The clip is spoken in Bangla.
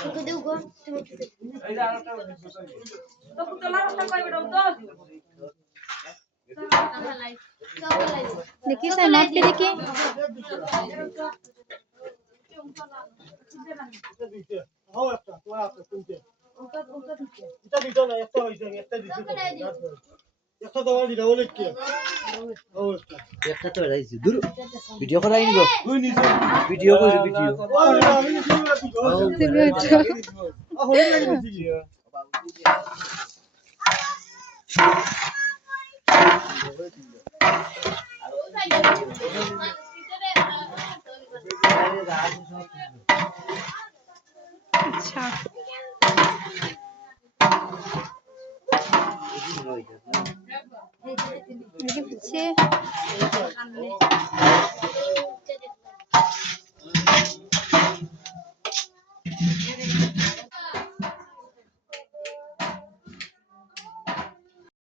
তোকে দেব গো তুমি এই যে আরেকটা তো পুতলা রাস্তা কই বেরো তো देखिए सर नोट पे देखिए ভিডিও করাই নিব ভিডিও কইছো ভিডিও अच्छा देखिए पीछे